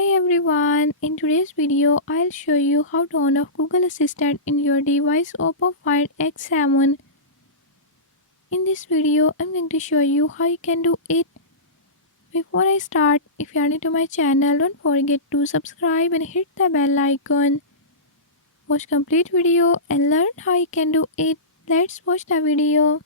Hi everyone, in today's video I'll show you how to on off Google Assistant in your device Oppo Find X7. In this video I'm going to show you how you can do it. Before I start, if you are new to my channel, don't forget to subscribe and hit the bell icon. Watch complete video and learn how you can do it. Let's watch the video.